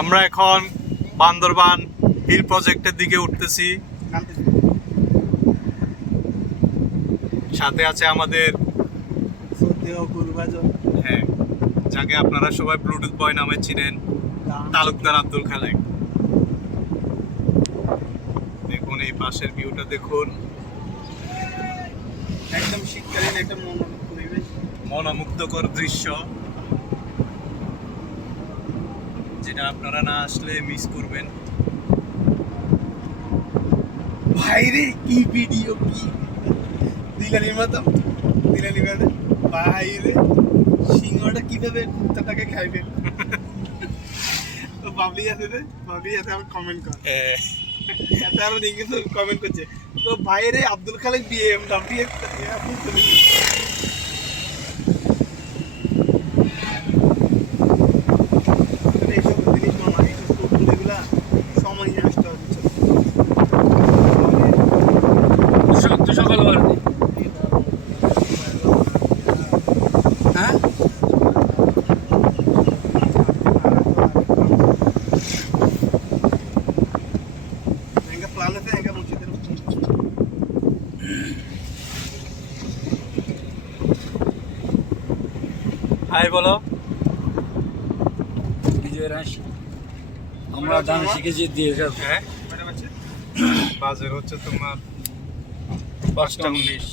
আমরা এখন বান্দরবান হিল প্রজেক্টের দিকে উঠতেছি। সাথে আছে আমাদের হ্যাঁ, যাকে আপনারা সবাই ব্লুটুথ বয় নামে চিনেন, তালুকদার আব্দুল খালেক। দেখুন এই পাশের ভিউটা দেখুন, একদম শীতকালীন একটা মনোমুগ্ধকর দৃশ্য, যেটা আপনারা না আসলে মিস করবেন। ভাইরে কি ভিডিও, কি দিলানির মতো ভাইরে সিংহটা কিভাবে কুত্তাটাকে খাইবে। তো বাবলি আছে রে, বাবলি আছে, আমার কমেন্ট কর, এত আরো কিছু কমেন্ট করছে। তো ভাইরে আব্দুল খালেক বিএমডব্লিউ আপনি চলে এইসব জিনিস মামা, এইসব এগুলা সময় নিয়ে আসতে হবে। সকালবেলা হ্যাঁ প্ল্যান আছে মসজিদের। হাই বলো। আমরা ধান শিখেছি দিয়ে হ্যাঁ, বাজে হচ্ছে তোমার 5:19।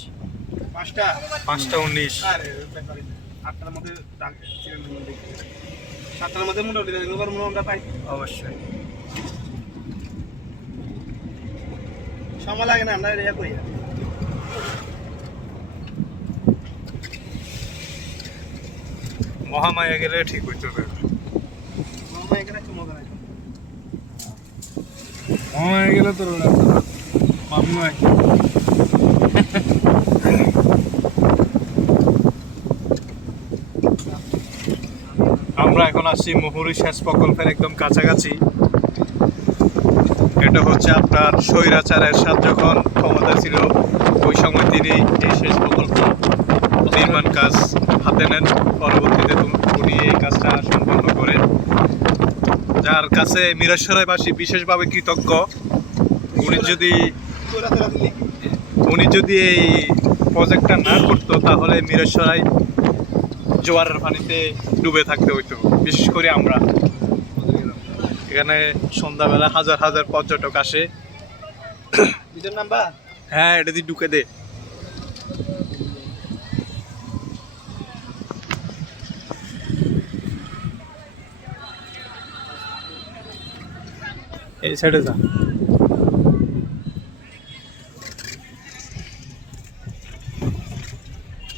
5:19। আরে 8টার মধ্যে 7টার মধ্যে মোটামুটি আমরা পাই অবশ্যই সময় লাগে না, আমরা রেয়া করি। মহামায়া গেলে ঠিক হইতে হবে। মহামায়া গেলে একটু মজা লাগে। হয়ে গেল তোর মামি আমরা এখন আসছি মুহুরী সেচ প্রকল্পের একদম কাছাকাছি। এটা হচ্ছে আপনার স্বৈরাচার এরশাদ যখন ক্ষমতা ছিল, ওই সময় তিনি এই সেচ প্রকল্প নির্মাণ কাজ হাতে নেন। পরবর্তীতে উনি এই কাজটা সম্পন্ন করেন, যার কাছে মিরসরাইবাসী বিশেষভাবে কৃতজ্ঞ। উনি যদি এই প্রজেক্টটা না করতো, তাহলে মিরসরাই জোয়ারের পানিতে ডুবে থাকতে হইতো। বিশেষ করে আমরা এখানে সন্ধ্যাবেলা হাজার হাজার পর্যটক আসে। হ্যাঁ, এটা দিয়ে ঢুকে দে। এই সাইডে যা।